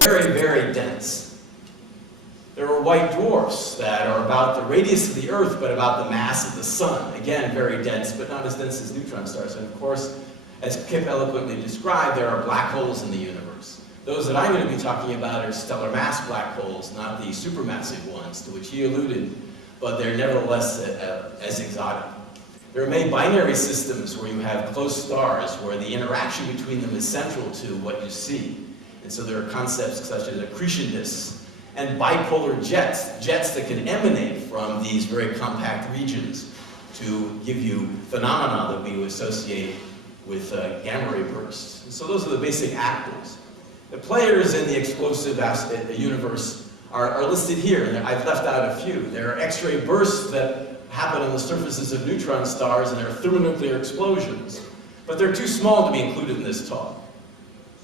Very, very dense. There are white dwarfs that are about the radius of the Earth, but about the mass of the Sun. Again, very dense, but not as dense as neutron stars. And of course, as Kip eloquently described, there are black holes in the universe. Those that I'm going to be talking about are stellar mass black holes, not the supermassive ones to which he alluded, but they're nevertheless as exotic. There are many binary systems where you have close stars, where the interaction between them is central to what you see. And so there are concepts such as accretion disks and bipolar jets, jets that can emanate from these very compact regions to give you phenomena that we associate with Gammaray Burst. And so those are the basic actors. The players in the explosive universe are listed here, and I've left out a few. There are X-ray bursts that happen on the surfaces of neutron stars, and there are thermonuclear explosions. But they're too small to be included in this talk.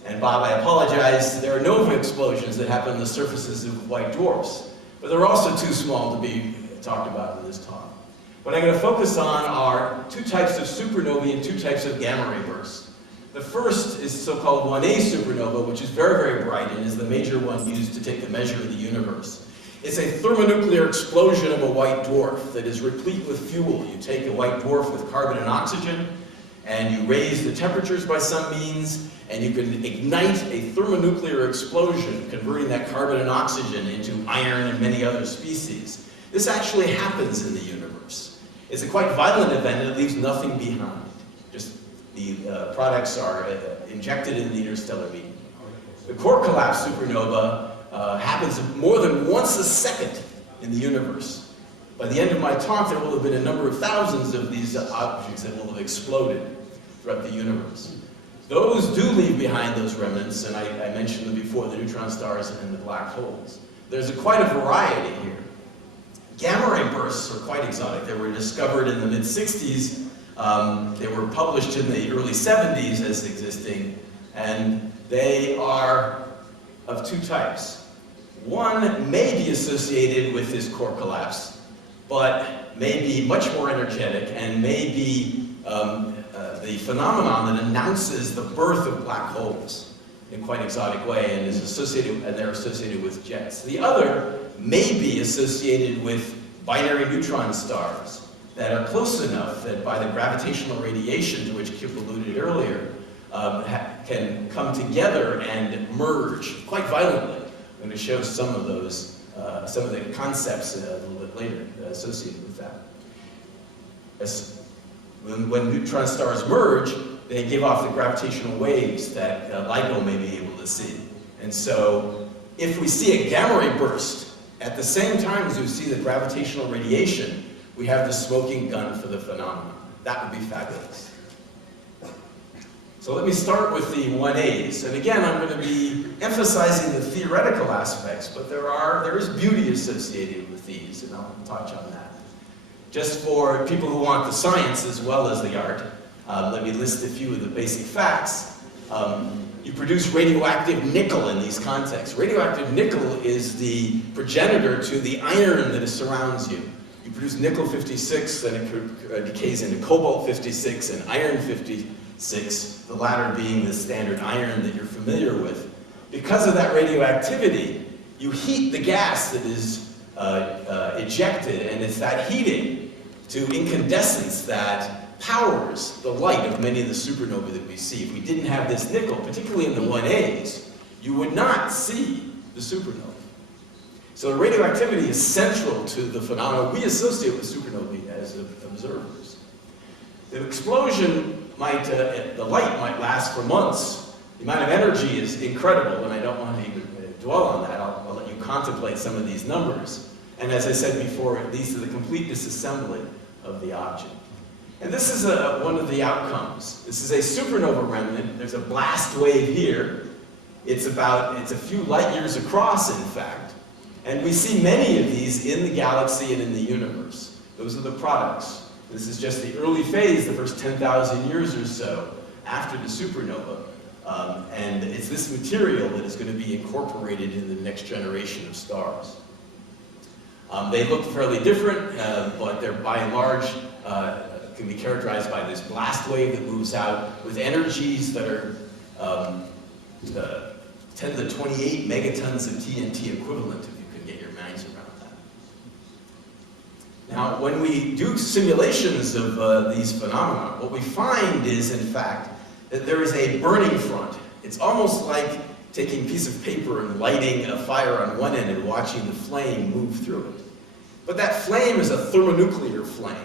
And Bob, I apologize, there are nova explosions that happen on the surfaces of white dwarfs, but they're also too small to be talked about in this talk. What I'm going to focus on are two types of supernovae and two types of gamma-ray bursts. The first is so-called 1A supernova, which is very, very bright and is the major one used to take the measure of the universe. It's a thermonuclear explosion of a white dwarf that is replete with fuel. You take a white dwarf with carbon and oxygen, and you raise the temperatures by some means, and you can ignite a thermonuclear explosion, converting that carbon and oxygen into iron and many other species. This actually happens in the universe. It's a quite violent event, and it leaves nothing behind. Just the products are injected in the interstellar medium. The core collapse supernova happens more than once a second in the universe. By the end of my talk, there will have been a number of thousands of these objects that will have exploded throughout the universe. Those do leave behind those remnants, and I mentioned them before, the neutron stars and the black holes. There's quite a variety here. Gamma-ray bursts are quite exotic. They were discovered in the mid-60s. They were published in the early 70s as existing, and they are of two types. One may be associated with this core collapse, but may be much more energetic and may be the phenomenon that announces the birth of black holes in quite an exotic way and is associated, and they're associated with jets. The other may be associated with binary neutron stars that are close enough that by the gravitational radiation to which Kip alluded earlier, can come together and merge quite violently. I'm going to show some of those, some of the concepts a little bit later associated with that. When neutron stars merge, they give off the gravitational waves that LIGO may be able to see. And so, if we see a gamma-ray burst at the same time as we see the gravitational radiation, we have the smoking gun for the phenomenon. That would be fabulous. So let me start with the 1As. And again, I'm going to be emphasizing the theoretical aspects, but there is beauty associated with these, and I'll touch on that. Just for people who want the science as well as the art, let me list a few of the basic facts. You produce radioactive nickel in these contexts. Radioactive nickel is the progenitor to the iron that surrounds you. You produce nickel-56, then it decays into cobalt-56 and iron-56, the latter being the standard iron that you're familiar with. Because of that radioactivity, you heat the gas that is ejected, and it's that heating to incandescence that powers the light of many of the supernovae that we see. If we didn't have this nickel, particularly in the 1As, you would not see the supernovae. So radioactivity is central to the phenomena we associate with supernovae as observers. The explosion might, the light might last for months. The amount of energy is incredible, and I don't want to even dwell on that. I'll let you contemplate some of these numbers. And as I said before, it leads to the complete disassembly of the object. And this is one of the outcomes. This is a supernova remnant. There's a blast wave here. It's a few light years across, in fact. And we see many of these in the galaxy and in the universe. Those are the products. This is just the early phase, the first 10,000 years or so after the supernova. And it's this material that is going to be incorporated in the next generation of stars. They look fairly different, but they're by and large can be characterized by this blast wave that moves out with energies that are 10 to the 28 megatons of TNT equivalent, if you can get your minds around that. Now, when we do simulations of these phenomena, what we find is, in fact, that there is a burning front. It's almost like taking a piece of paper and lighting a fire on one end and watching the flame move through it. But that flame is a thermonuclear flame,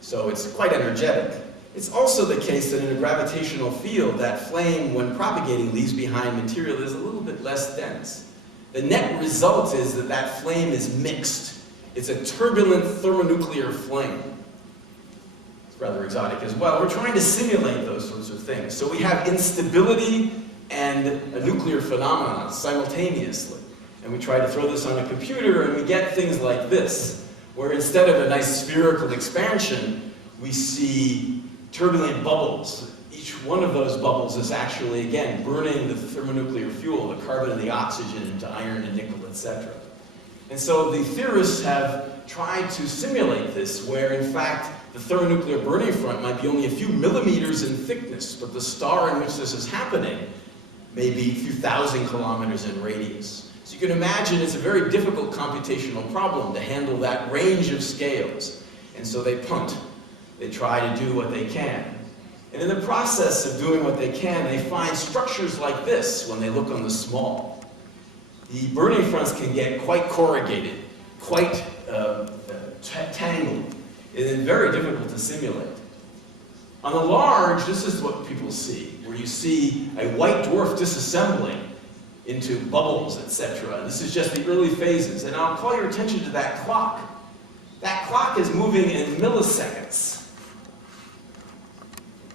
so it's quite energetic. It's also the case that in a gravitational field, that flame, when propagating, leaves behind material that is a little bit less dense. The net result is that that flame is mixed. It's a turbulent thermonuclear flame. It's rather exotic as well. We're trying to simulate those sorts of things. So we have instability and a nuclear phenomenon simultaneously. And we try to throw this on a computer and we get things like this, where instead of a nice spherical expansion, we see turbulent bubbles. Each one of those bubbles is actually, again, burning the thermonuclear fuel, the carbon and the oxygen into iron and nickel, etc. And so the theorists have tried to simulate this, where in fact the thermonuclear burning front might be only a few millimeters in thickness, but the star in which this is happening may be a few thousand kilometers in radius. So you can imagine it's a very difficult computational problem to handle that range of scales. And so they punt. They try to do what they can. And in the process of doing what they can, they find structures like this when they look on the small. The burning fronts can get quite corrugated, quite tangled. It is very difficult to simulate. On the large, this is what people see, where you see a white dwarf disassembling into bubbles, etc. This is just the early phases. And I'll call your attention to that clock. That clock is moving in milliseconds.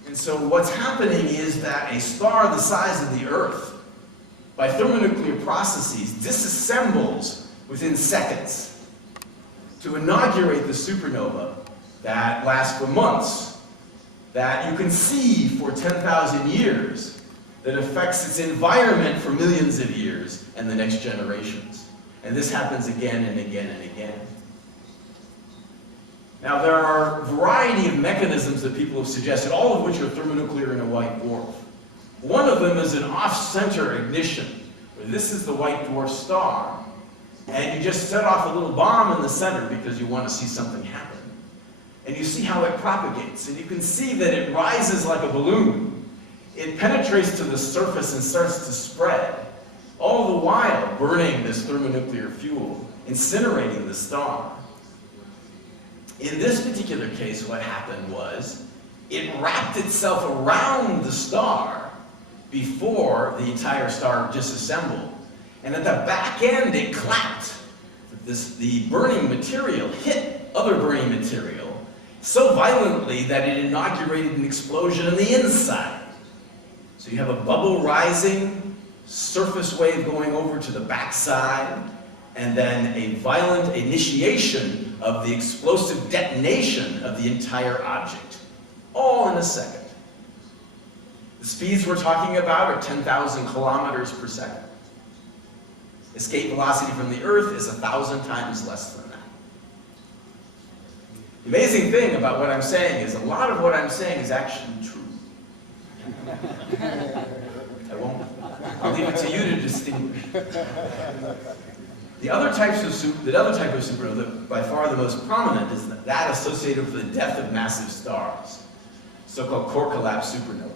And so what's happening is that a star the size of the Earth, by thermonuclear processes, disassembles within seconds to inaugurate the supernova that lasts for months, that you can see for 10,000 years, that affects its environment for millions of years and the next generations. And this happens again and again and again. Now, there are a variety of mechanisms that people have suggested, all of which are thermonuclear in a white dwarf. One of them is an off-center ignition, where this is the white dwarf star, and you just set off a little bomb in the center because you want to see something happen. And you see how it propagates, and you can see that it rises like a balloon. It penetrates to the surface and starts to spread, all the while burning this thermonuclear fuel, incinerating the star. In this particular case, what happened was, it wrapped itself around the star before the entire star disassembled. And at the back end, it clapped. The burning material hit other burning material so violently that it inaugurated an explosion on the inside. So you have a bubble rising, surface wave going over to the backside, and then a violent initiation of the explosive detonation of the entire object, all in a second. The speeds we're talking about are 10,000 kilometers per second. Escape velocity from the Earth is 1,000 times less than that. The amazing thing about what I'm saying is a lot of what I'm saying is actually true. I'll leave it to you to distinguish. The other type of supernova, by far the most prominent, is that associated with the death of massive stars, so-called core collapse supernovae.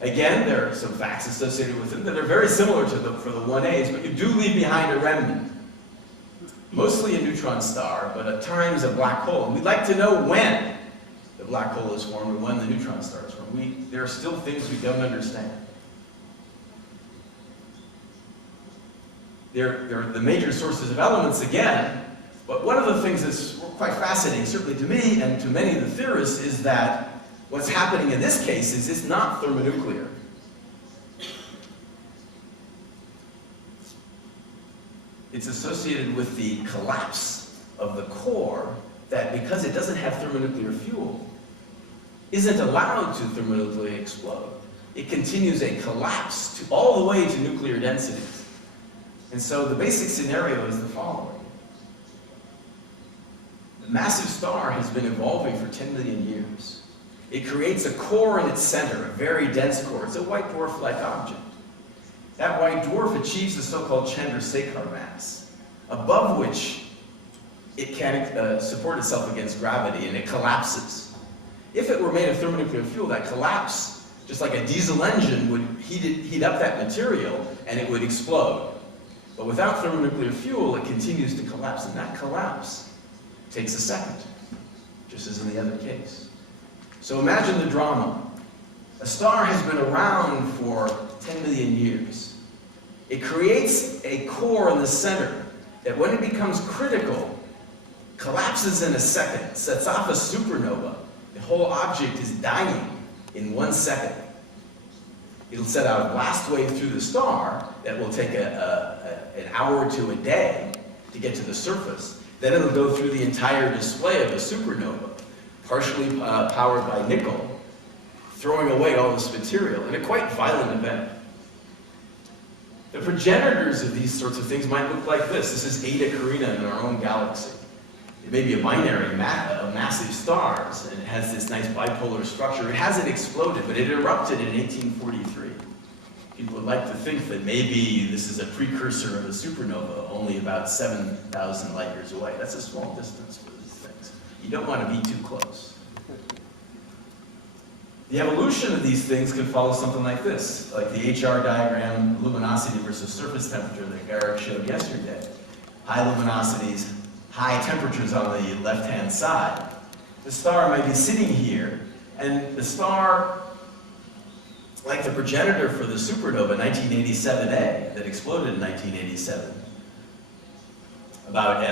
Again, there are some facts associated with them that are very similar to for the 1As, but you do leave behind a remnant. Mostly a neutron star, but at times a black hole. And we'd like to know when the black hole is formed or when the neutron star is formed. There are still things we don't understand. They're the major sources of elements again, but one of the things that's quite fascinating, certainly to me and to many of the theorists, is that what's happening in this case is it's not thermonuclear. It's associated with the collapse of the core that, because it doesn't have thermonuclear fuel, isn't allowed to thermonuclearly explode. It continues a collapse all the way to nuclear densities. And so the basic scenario is the following. a massive star has been evolving for 10 million years. It creates a core in its center, a very dense core. It's a white dwarf-like object. That white dwarf achieves the so-called Chandrasekhar mass, above which it can support itself against gravity, and it collapses. If it were made of thermonuclear fuel, that collapse, just like a diesel engine, would heat up that material, and it would explode. But without thermonuclear fuel, it continues to collapse, and that collapse takes a second, just as in the other case. So imagine the drama. A star has been around for 10 million years. It creates a core in the center that, when it becomes critical, collapses in a second, sets off a supernova. The whole object is dying in 1 second. It'll set out a blast wave through the star that will take an hour to a day to get to the surface. Then it'll go through the entire display of a supernova, partially powered by nickel, throwing away all this material in a quite violent event. The progenitors of these sorts of things might look like this. This is Eta Carina in our own galaxy. It may be a binary of massive stars, and it has this nice bipolar structure. It hasn't exploded, but it erupted in 1843. People would like to think that maybe this is a precursor of a supernova, only about 7,000 light years away. That's a small distance for these things. You don't want to be too close. The evolution of these things could follow something like this, like the HR diagram, luminosity versus surface temperature that Garrick showed yesterday. High luminosities, high temperatures on the left-hand side. The star might be sitting here, and the star, like the progenitor for the supernova 1987A that exploded in 1987, about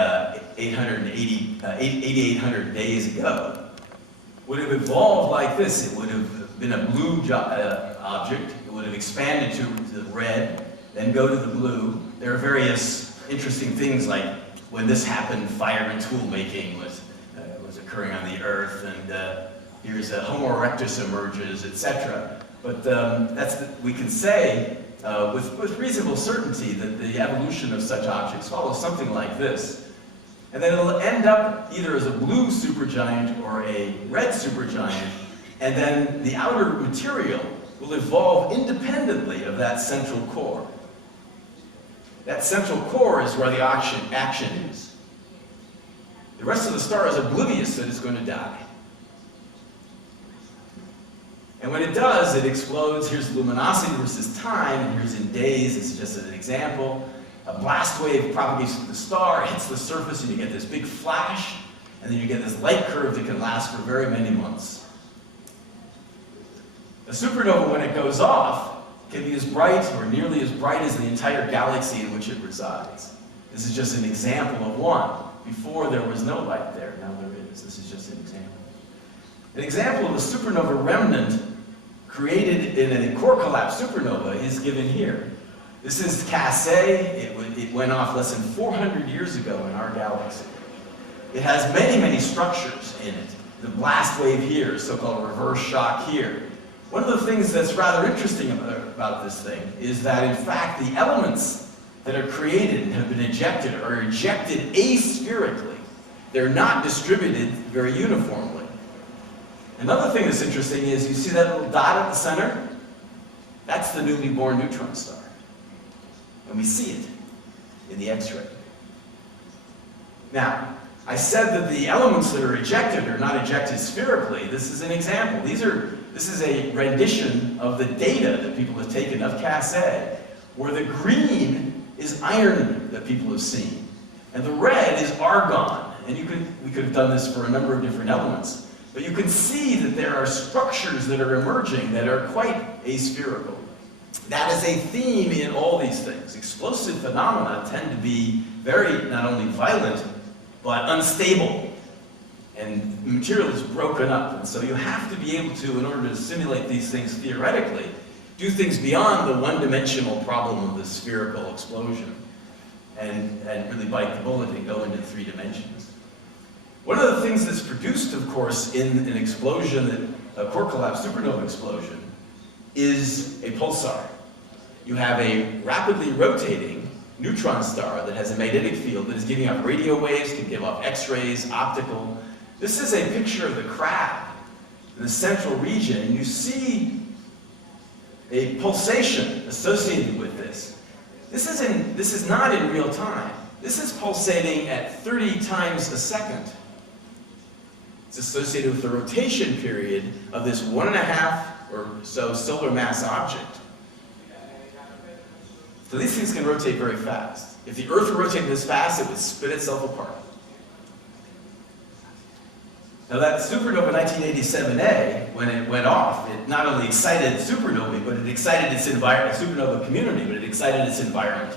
8,800 days ago, would have evolved like this. It would have been a blue object. It would have expanded to the red, then go to the blue. There are various interesting things, like when this happened, fire and tool making was occurring on the Earth, and here's a Homo erectus emerges, etc. But we can say with reasonable certainty that the evolution of such objects follows something like this. And then it'll end up either as a blue supergiant or a red supergiant, and then the outer material will evolve independently of that central core. That central core is where the action is. The rest of the star is oblivious that it's going to die. And when it does, it explodes. Here's luminosity versus time, and here's in days. This is just an example. A blast wave propagates through the star, hits the surface, and you get this big flash, and then you get this light curve that can last for very many months. A supernova, when it goes off, can be as bright or nearly as bright as the entire galaxy in which it resides. This is just an example of one. Before, there was no light there. Now there is. This is just an example. An example of a supernova remnant created in a core collapse supernova is given here. This is Casset. It went off less than 400 years ago in our galaxy. It has many, many structures in it. The blast wave here, so-called reverse shock here. One of the things that's rather interesting about this thing is that, in fact, the elements that are created and have been ejected are ejected aspherically. They're not distributed very uniformly. Another thing that's interesting is, you see that little dot at the center? That's the newly born neutron star. And we see it in the X-ray. Now, I said that the elements that are ejected are not ejected spherically. This is an example. This is a rendition of the data that people have taken of Casset, where the green is iron that people have seen, and the red is argon. And we could have done this for a number of different elements. But you can see that there are structures that are emerging that are quite aspherical. That is a theme in all these things. Explosive phenomena tend to be very, not only violent, but unstable. And material is broken up. And so you have to be able to, in order to simulate these things theoretically, do things beyond the one-dimensional problem of the spherical explosion and really bite the bullet and go into 3 dimensions. One of the things that's produced, of course, in an explosion, a core collapse supernova explosion, is a pulsar. You have a rapidly rotating neutron star that has a magnetic field that is giving off radio waves, can give off X-rays, optical. This is a picture of the crab in the central region, and you see a pulsation associated with this. This is not in real time. This is pulsating at 30 times a second. It's associated with the rotation period of this 1.5 or so solar mass object. So these things can rotate very fast. If the Earth were rotating this fast, it would split itself apart. Now that supernova 1987A, when it went off, it not only excited supernovae, but it excited its environment, supernova community, but it excited its environment.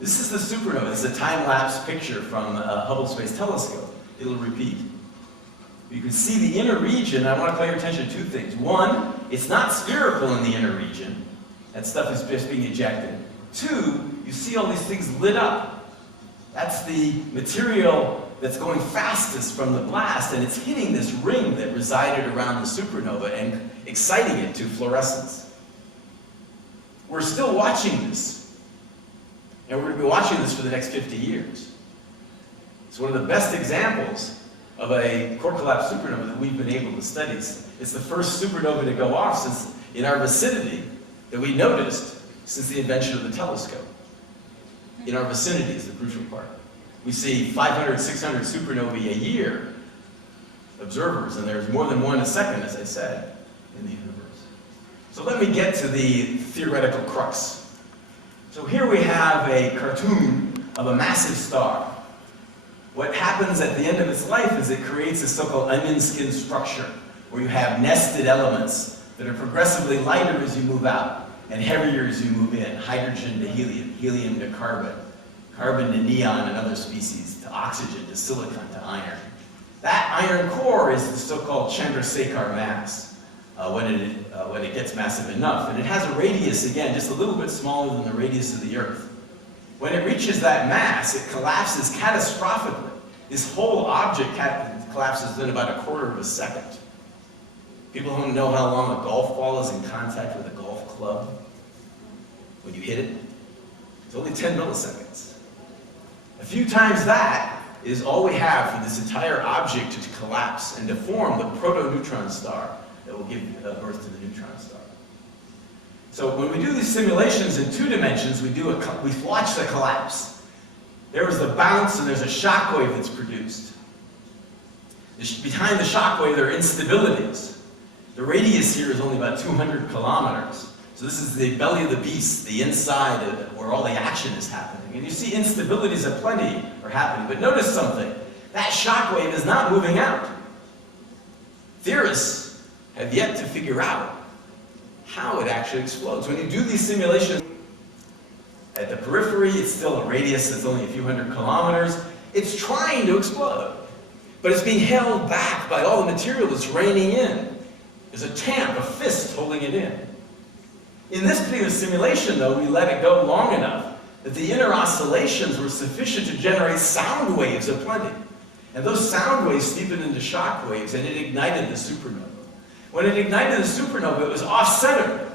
This is the supernova. This is a time-lapse picture from the Hubble Space Telescope. It'll repeat. You can see the inner region. I want to call your attention to two things. One, it's not spherical in the inner region. That stuff is just being ejected. Two, you see all these things lit up. That's the material that's going fastest from the blast, and it's hitting this ring that resided around the supernova and exciting it to fluorescence. We're still watching this, and we're going to be watching this for the next 50 years. It's one of the best examples of a core collapse supernova that we've been able to study. It's the first supernova to go off since in our vicinity that we noticed since the invention of the telescope. In our vicinity is the crucial part. We see 500, 600 supernovae a year, observers, and there's more than one a second, as I said, in the universe. So let me get to the theoretical crux. So here we have a cartoon of a massive star. What happens at the end of its life is it creates a so-called onion skin structure, where you have nested elements that are progressively lighter as you move out, and heavier as you move in. Hydrogen to helium, helium to carbon, carbon to neon and other species, to oxygen, to silicon, to iron. That iron core is the so-called Chandrasekhar mass when it gets massive enough. And it has a radius, again, just a little bit smaller than the radius of the Earth. When it reaches that mass, it collapses catastrophically. This whole object collapses within about 1/4 of a second. People don't know how long a golf ball is in contact with a golf club. When you hit it, it's only 10 milliseconds. A few times that is all we have for this entire object to collapse and to form the proto-neutron star that will give birth to the neutron star. So when we do these simulations in 2 dimensions, we watch the collapse. There is the bounce and there's a shock wave that's produced. Behind the shock wave there are instabilities. The radius here is only about 200 kilometers. So this is the belly of the beast, the inside where all the action is happening. And you see instabilities aplenty are happening. But notice something. That shock wave is not moving out. Theorists have yet to figure out how it actually explodes. When you do these simulations at the periphery, it's still a radius that's only a few hundred kilometers. It's trying to explode, but it's being held back by all the material that's raining in. There's a tamp, a fist holding it in. In this particular simulation, though, we let it go long enough that the inner oscillations were sufficient to generate sound waves aplenty. And those sound waves steepened into shock waves, and it ignited the supernova. When it ignited the supernova, it was off-center,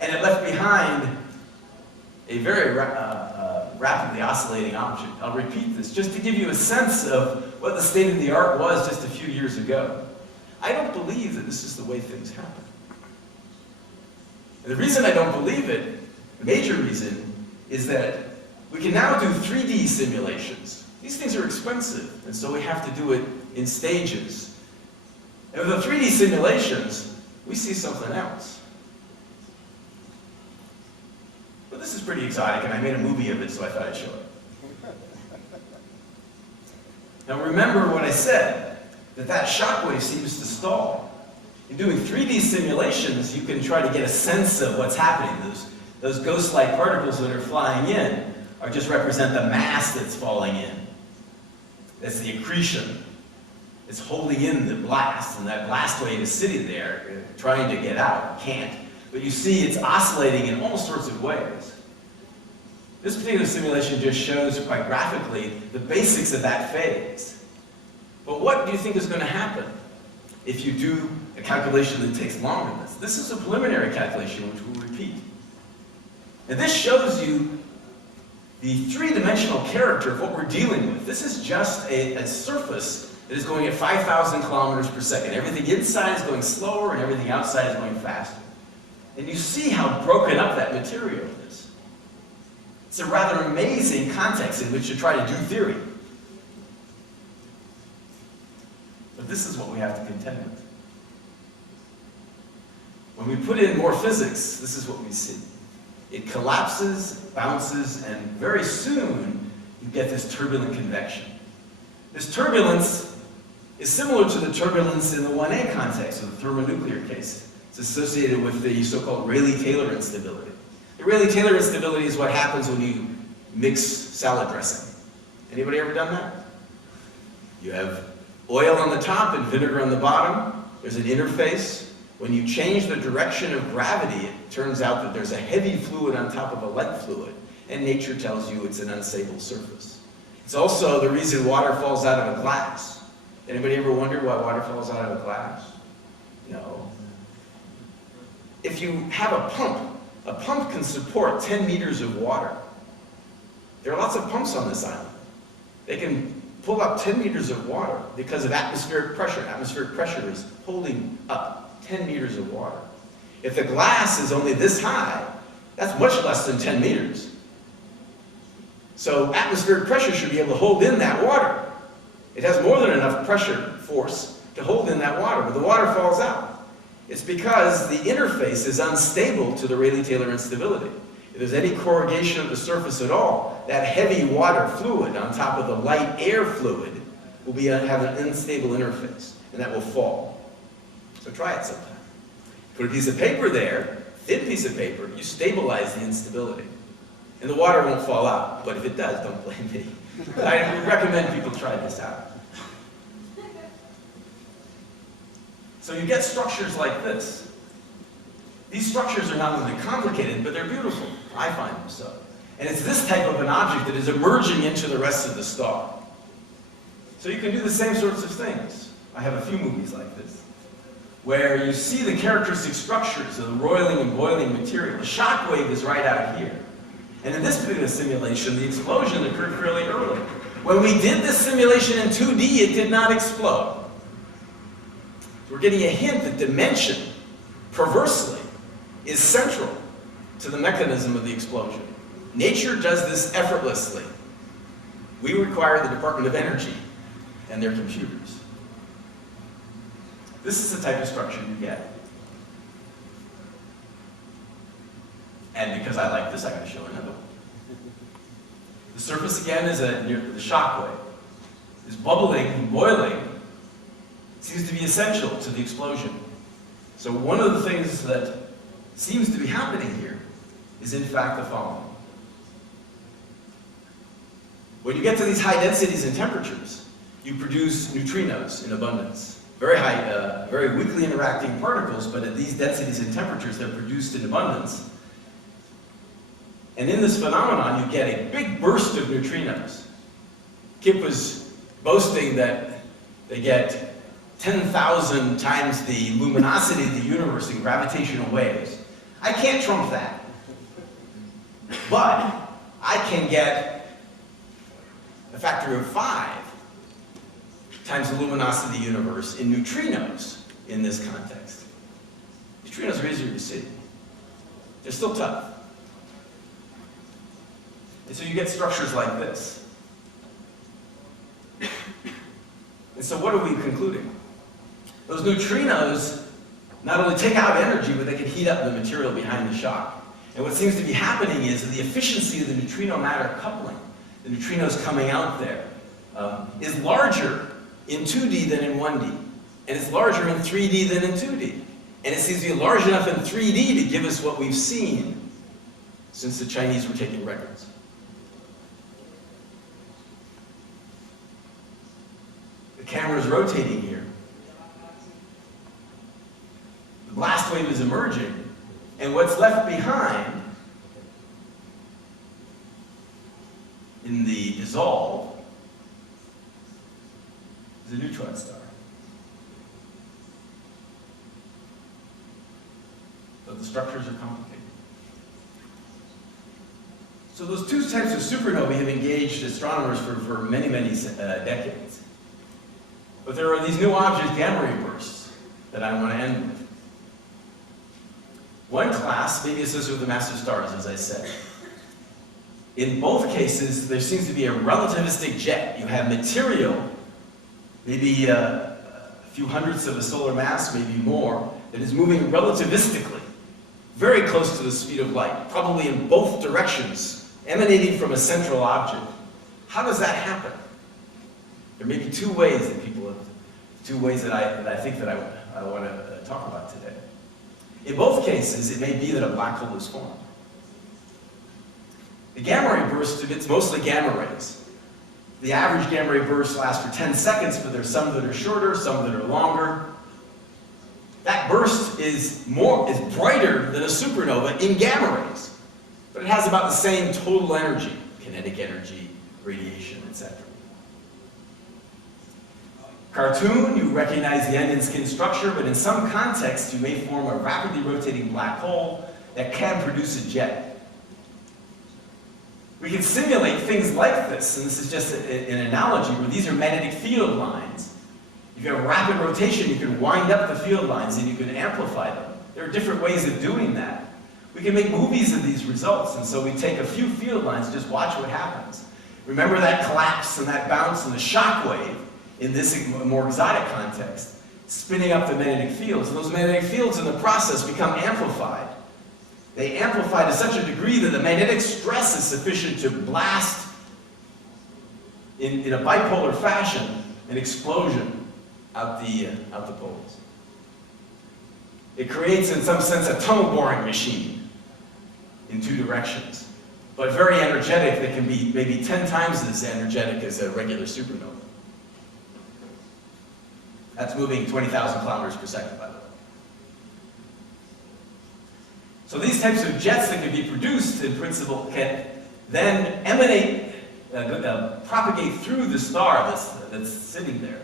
and it left behind a very rapidly oscillating object. I'll repeat this just to give you a sense of what the state of the art was just a few years ago. I don't believe that this is the way things happen. And the reason I don't believe it, the major reason, is that we can now do 3D simulations. These things are expensive, and so we have to do it in stages. And with the 3D simulations, we see something else. But this is pretty exotic, and I made a movie of it, so I thought I'd show it. Now remember what I said, that shockwave seems to stall. In doing 3D simulations, you can try to get a sense of what's happening. Those ghost-like particles that are flying in just represent the mass that's falling in. That's the accretion. It's holding in the blast, and that blast wave is sitting there trying to get out. It can't. But you see it's oscillating in all sorts of ways. This particular simulation just shows quite graphically the basics of that phase. But what do you think is going to happen if you do a calculation that takes longer than this? This is a preliminary calculation which we'll repeat. And this shows you the three-dimensional character of what we're dealing with. This is just a surface that is going at 5,000 kilometers per second. Everything inside is going slower and everything outside is going faster. And you see how broken up that material is. It's a rather amazing context in which to try to do theory. But this is what we have to contend with. When we put in more physics, this is what we see. It collapses, bounces, and very soon you get this turbulent convection. This turbulence is similar to the turbulence in the 1A context, of the thermonuclear case. It's associated with the so-called Rayleigh-Taylor instability. The Rayleigh-Taylor instability is what happens when you mix salad dressing. Anybody ever done that? You have oil on the top and vinegar on the bottom. There's an interface. When you change the direction of gravity, it turns out that there's a heavy fluid on top of a light fluid, and nature tells you it's an unstable surface. It's also the reason water falls out of a glass. Anybody ever wondered why water falls out of a glass? No. If you have a pump can support 10 meters of water. There are lots of pumps on this island. They can pull up 10 meters of water because of atmospheric pressure. Atmospheric pressure is holding up 10 meters of water. If the glass is only this high, that's much less than 10 meters. So atmospheric pressure should be able to hold in that water. It has more than enough pressure force to hold in that water, but the water falls out. It's because the interface is unstable to the Rayleigh-Taylor instability. If there's any corrugation of the surface at all, that heavy water fluid on top of the light air fluid will have an unstable interface, and that will fall. So try it sometime. Put a piece of paper there, thin piece of paper, you stabilize the instability. And the water won't fall out, but if it does, don't blame me. I would recommend people try this out. So you get structures like this. These structures are not only complicated, but they're beautiful. I find them so. And it's this type of an object that is emerging into the rest of the star. So you can do the same sorts of things. I have a few movies like this, where you see the characteristic structures of the roiling and boiling material. The shock wave is right out here. And in this particular simulation, the explosion occurred fairly early. When we did this simulation in 2D, it did not explode. So we're getting a hint that dimension, perversely, is central to the mechanism of the explosion. Nature does this effortlessly. We require the Department of Energy and their computers. This is the type of structure you get. And because I like this, I'm going to show another one. The surface again is near the shock wave. This bubbling and boiling seems to be essential to the explosion. So one of the things that seems to be happening here is in fact the following. When you get to these high densities and temperatures, you produce neutrinos in abundance. Very high, very weakly interacting particles, but at these densities and temperatures, they're produced in abundance. And in this phenomenon, you get a big burst of neutrinos. Kip was boasting that they get 10,000 times the luminosity of the universe in gravitational waves. I can't trump that. But I can get a factor of 5 times the luminosity of the universe in neutrinos in this context. Neutrinos are easier to see. They're still tough. And so you get structures like this. And so what are we concluding? Those neutrinos not only take out energy, but they can heat up the material behind the shock. And what seems to be happening is that the efficiency of the neutrino matter coupling, the neutrinos coming out there, is larger in 2D than in 1D. And it's larger in 3D than in 2D. And it seems to be large enough in 3D to give us what we've seen since the Chinese were taking records. The camera is rotating here. The blast wave is emerging, and what's left behind in the dissolve is a neutron star. But the structures are complicated. So those two types of supernovae have engaged astronomers for many, many decades. But there are these new object Gammaray bursts that I want to end with. One class may be associated with the massive stars, as I said. In both cases, there seems to be a relativistic jet. You have material, maybe a few hundredths of a solar mass, maybe more, that is moving relativistically, very close to the speed of light, probably in both directions, emanating from a central object. How does that happen? There may be two ways that I think that I want to talk about today. In both cases, it may be that a black hole is formed. The Gammaray burst emits mostly gamma rays. The average Gammaray burst lasts for 10 seconds, but there's some that are shorter, some that are longer. That burst is brighter than a supernova in gamma rays, but it has about the same total energy, kinetic energy, radiation, etc. Cartoon, you recognize the onion skin structure, but in some contexts you may form a rapidly rotating black hole that can produce a jet. We can simulate things like this, and this is just an analogy where these are magnetic field lines. If you have rapid rotation, you can wind up the field lines and you can amplify them. There are different ways of doing that. We can make movies of these results, and so we take a few field lines and just watch what happens. Remember that collapse and that bounce and the shock wave in this more exotic context, spinning up the magnetic fields. And those magnetic fields in the process become amplified. They amplify to such a degree that the magnetic stress is sufficient to blast, in a bipolar fashion, an explosion out the poles. It creates, in some sense, a tunnel boring machine in two directions, but very energetic, that can be maybe 10 times as energetic as a regular supernova. That's moving 20,000 kilometers per second, by the way. So these types of jets that can be produced, in principle, can then emanate, propagate through the star that's sitting there.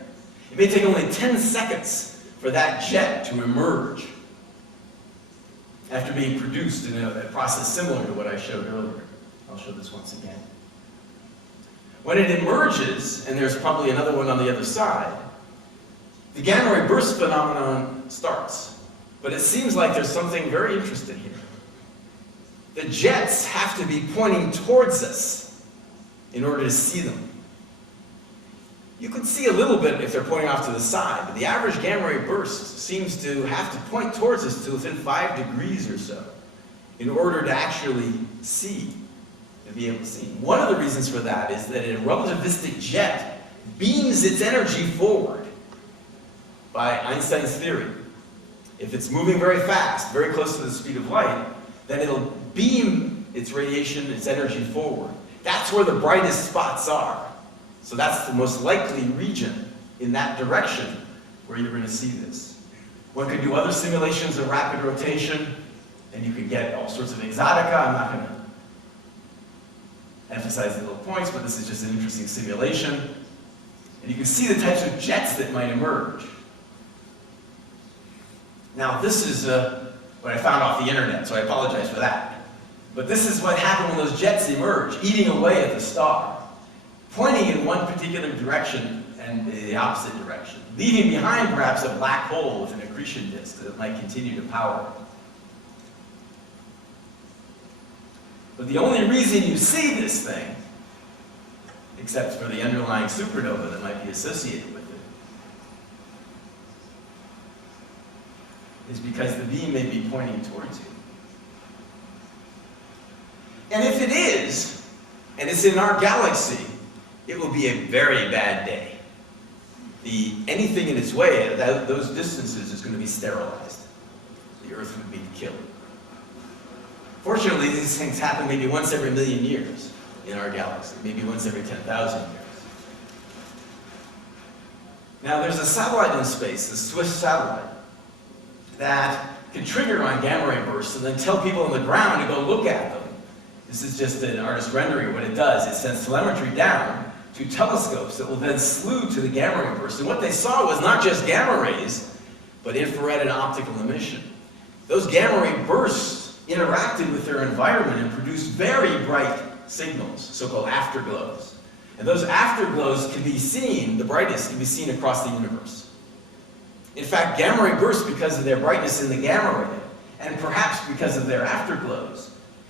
It may take only 10 seconds for that jet to emerge after being produced in a process similar to what I showed earlier. I'll show this once again. When it emerges, and there's probably another one on the other side, the Gammaray burst phenomenon starts. But it seems like there's something very interesting here. The jets have to be pointing towards us in order to see them. You can see a little bit if they're pointing off to the side, but the average Gammaray burst seems to have to point towards us to within 5 degrees or so in order to actually see, to be able to see. One of the reasons for that is that a relativistic jet beams its energy forward by Einstein's theory. If it's moving very fast, very close to the speed of light, then it'll beam its radiation, its energy forward. That's where the brightest spots are. So that's the most likely region in that direction where you're going to see this. One could do other simulations of rapid rotation, and you could get all sorts of exotica. I'm not going to emphasize the little points, but this is just an interesting simulation. And you can see the types of jets that might emerge. Now, this is what I found off the internet, so I apologize for that. But this is what happened when those jets emerge, eating away at the star, pointing in one particular direction and the opposite direction, leaving behind perhaps a black hole with an accretion disk that might continue to power it. But the only reason you see this thing, except for the underlying supernova that might be associated with it, is because the beam may be pointing towards you. And if it is, and it's in our galaxy, it will be a very bad day. Anything in its way at those distances is going to be sterilized. The Earth would be killed. Fortunately, these things happen maybe once every 1,000,000 years in our galaxy, maybe once every 10,000 years. Now, there's a satellite in space, the Swift satellite, that can trigger on Gammaray bursts and then tell people on the ground to go look at them. This is just an artist rendering. What it does, it sends telemetry down to telescopes that will then slew to the Gammaray burst. And what they saw was not just gamma rays, but infrared and optical emission. Those Gammaray bursts interacted with their environment and produced very bright signals, so-called afterglows. And those afterglows can be seen, the brightest can be seen across the universe. In fact, Gammaray Burst, because of their brightness in the gamma ray, and perhaps because of their afterglows,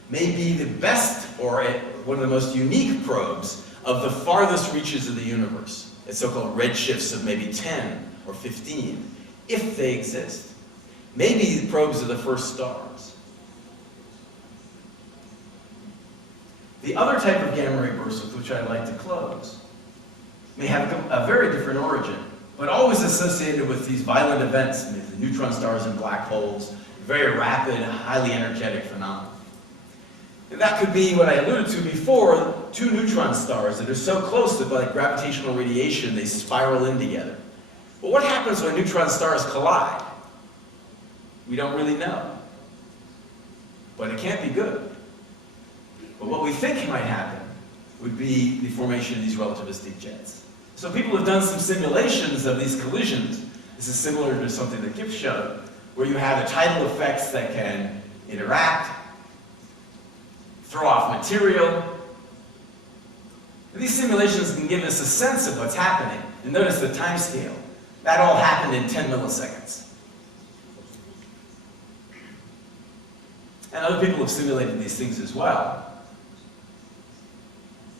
may be the best, or one of the most unique probes of the farthest reaches of the universe, at so-called redshifts of maybe 10 or 15, if they exist. Maybe the probes are the first stars. The other type of gamma ray burst with which I'd like to close may have a very different origin, but always associated with these violent events, the neutron stars and black holes, very rapid, highly energetic phenomena. And that could be what I alluded to before, two neutron stars that are so close that by gravitational radiation they spiral in together. But what happens when neutron stars collide? We don't really know. But it can't be good. But what we think might happen would be the formation of these relativistic jets. So people have done some simulations of these collisions. This is similar to something that Kip showed, where you have the tidal effects that can interact, throw off material. And these simulations can give us a sense of what's happening. And notice the time scale. That all happened in 10 milliseconds. And other people have simulated these things as well.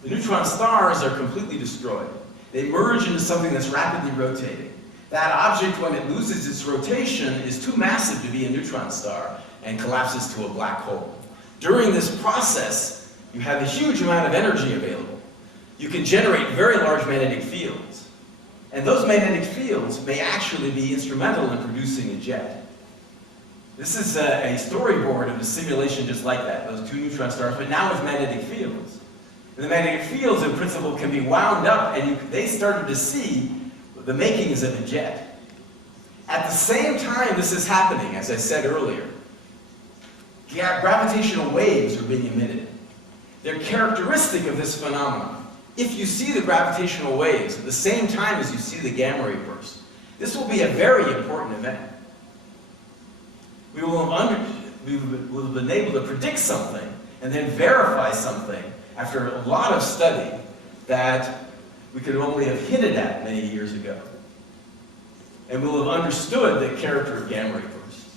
The neutron stars are completely destroyed. They merge into something that's rapidly rotating. That object, when it loses its rotation, is too massive to be a neutron star and collapses to a black hole. During this process, you have a huge amount of energy available. You can generate very large magnetic fields. And those magnetic fields may actually be instrumental in producing a jet. This is a storyboard of a simulation just like that, those two neutron stars, but now with magnetic fields. And the magnetic fields, in principle, can be wound up, and they started to see the makings of a jet. At the same time this is happening, as I said earlier, gravitational waves are being emitted. They're characteristic of this phenomenon. If you see the gravitational waves at the same time as you see the gamma ray burst, this will be a very important event. We will have been able to predict something and then verify something after a lot of study that we could only have hinted at many years ago. And we'll have understood the character of gamma ray burst.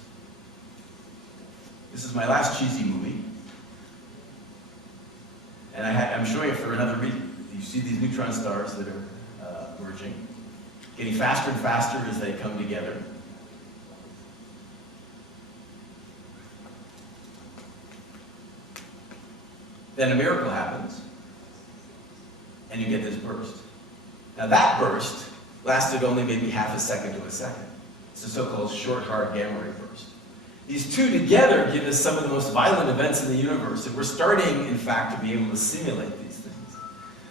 This is my last cheesy movie. And I'm showing it for another reason. You see these neutron stars that are merging, getting faster and faster as they come together. Then a miracle happens, and you get this burst. Now that burst lasted only maybe half a second to a second. It's the so-called short, hard gamma ray burst. These two together give us some of the most violent events in the universe, and we're starting, in fact, to be able to simulate these things.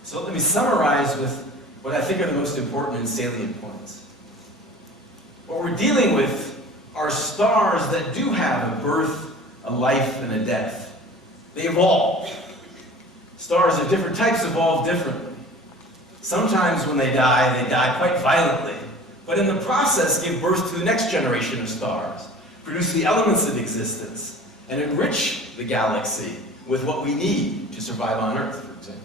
So let me summarize with what I think are the most important and salient points. What we're dealing with are stars that do have a birth, a life, and a death. They evolve. Stars of different types evolve differently. Sometimes when they die quite violently, but in the process give birth to the next generation of stars, produce the elements of existence, and enrich the galaxy with what we need to survive on Earth, for example.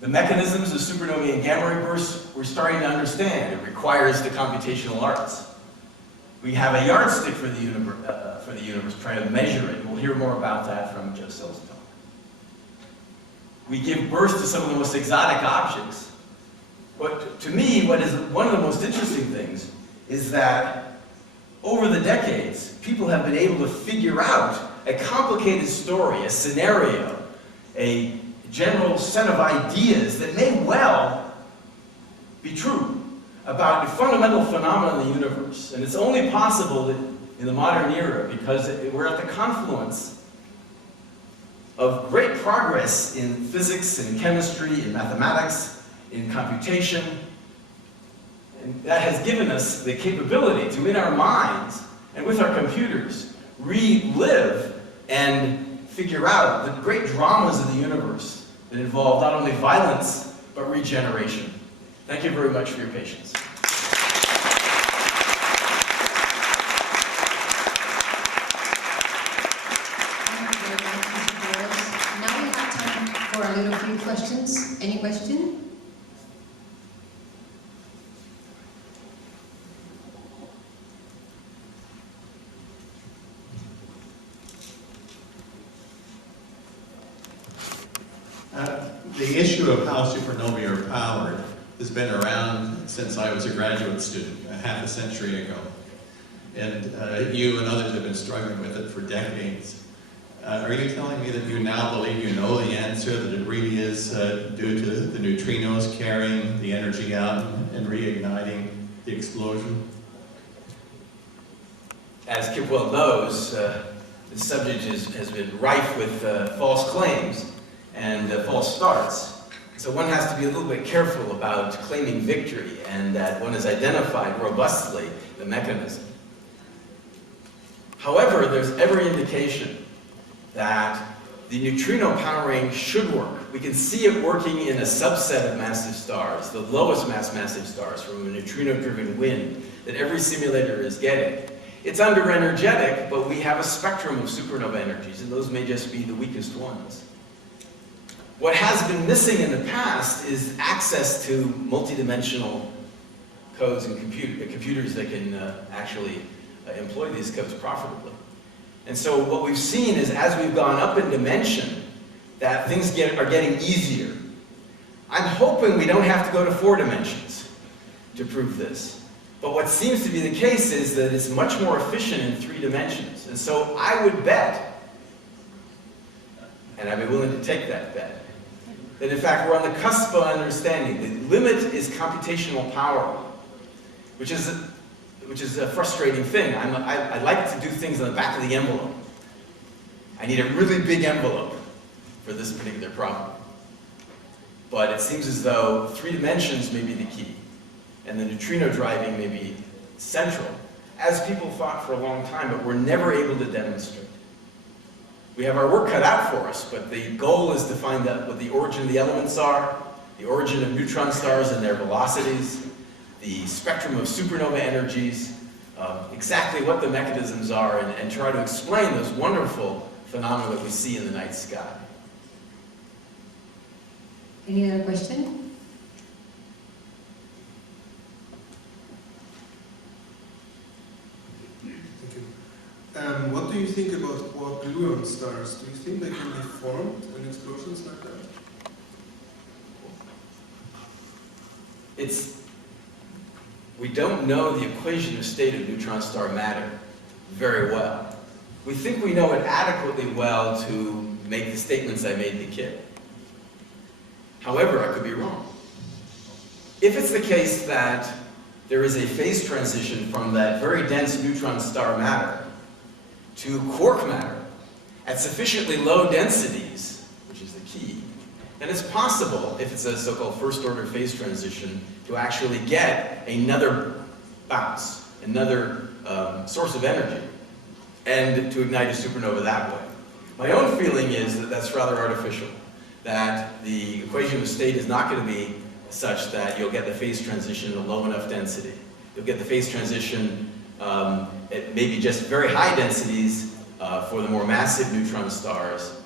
The mechanisms of supernovae and gamma ray bursts we're starting to understand. It requires the computational arts. We have a yardstick for the universe, trying to measure it. We'll hear more about that from Joe Sill's talk. We give birth to some of the most exotic objects. But to me, what is one of the most interesting things is that over the decades, people have been able to figure out a complicated story, a scenario, a general set of ideas that may well be true about the fundamental phenomena of the universe. And it's only possible that in the modern era because we're at the confluence of great progress in physics, in chemistry, in mathematics, in computation. And that has given us the capability to, in our minds and with our computers, relive and figure out the great dramas of the universe that involve not only violence, but regeneration. Thank you very much for your patience. Thank you very much, Mr. Burrows. Any question? The issue of how supernovae are powered has been around since I was a graduate student, half a century ago. And you and others have been struggling with it for decades. Are you telling me that you now believe you know the answer, that it really is due to the neutrinos carrying the energy out and reigniting the explosion? As Kip well knows, the subject has been rife with false claims and false starts. So one has to be a little bit careful about claiming victory and that one has identified robustly the mechanism. However, there's every indication that the neutrino powering should work. We can see it working in a subset of massive stars, the lowest massive stars from a neutrino-driven wind that every simulator is getting. It's under-energetic, but we have a spectrum of supernova energies, and those may just be the weakest ones. What has been missing in the past is access to multidimensional codes and computers that can actually employ these codes profitably. And so what we've seen is as we've gone up in dimension, that things are getting easier. I'm hoping we don't have to go to 4 dimensions to prove this. But what seems to be the case is that it's much more efficient in 3 dimensions. And so I would bet, and I'd be willing to take that bet, that in fact we're on the cusp of understanding. The limit is computational power, which is a frustrating thing. I like to do things on the back of the envelope. I need a really big envelope for this particular problem. But it seems as though 3 dimensions may be the key, and the neutrino driving may be central, as people thought for a long time, but were never able to demonstrate. We have our work cut out for us, but the goal is to find out what the origin of the elements are, the origin of neutron stars and their velocities, the spectrum of supernova energies, exactly what the mechanisms are, and try to explain those wonderful phenomena that we see in the night sky. Any other question? What do you think about quark gluon stars? Do you think they can be formed in explosions like that? We don't know the equation of state of neutron star matter very well. We think we know it adequately well to make the statements I made to Kip. However, I could be wrong. If it's the case that there is a phase transition from that very dense neutron star matter to quark matter at sufficiently low densities, which is the key, then it's possible, if it's a so-called first-order phase transition, to actually get another bounce, another source of energy, and to ignite a supernova that way. My own feeling is that that's rather artificial, that the equation of state is not going to be such that you'll get the phase transition at a low enough density. You'll get the phase transition at maybe just very high densities for the more massive neutron stars,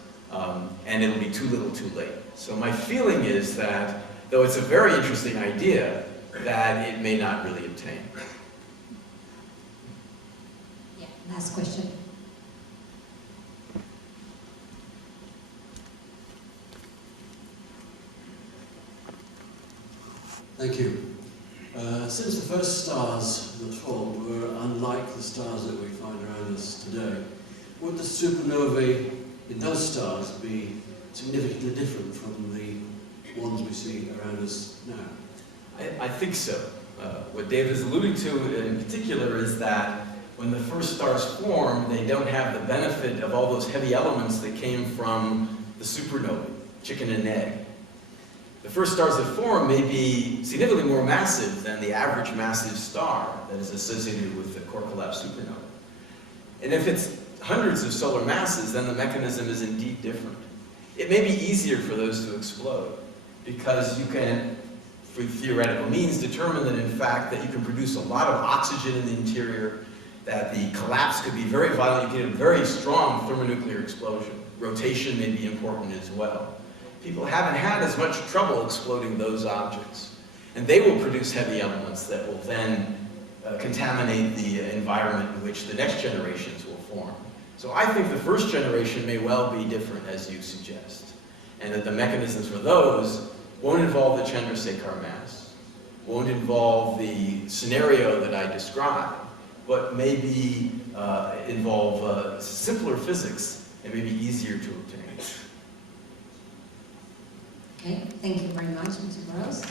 and it'll be too little too late. So my feeling is that, though it's a very interesting idea, that it may not really obtain. Yeah, last question. Thank you. Since the first stars that formed were unlike the stars that we find around us today, would the supernovae in those stars be significantly different from the ones we see around us now? I think so. What David is alluding to in particular is that when the first stars form, they don't have the benefit of all those heavy elements that came from the supernova, chicken and egg. The first stars that form may be significantly more massive than the average massive star that is associated with the core collapse supernova. And if it's hundreds of solar masses, then the mechanism is indeed different. It may be easier for those to explode because you can, through theoretical means, determine that in fact that you can produce a lot of oxygen in the interior, that the collapse could be very violent, you get a very strong thermonuclear explosion. Rotation may be important as well. people haven't had as much trouble exploding those objects. And they will produce heavy elements that will then contaminate the environment in which the next generations will form. So I think the first generation may well be different, as you suggest, and that the mechanisms for those won't involve the Chandrasekhar mass, won't involve the scenario that I described, but maybe involve simpler physics and maybe easier to obtain. Okay, thank you very much, Mr. Burrows.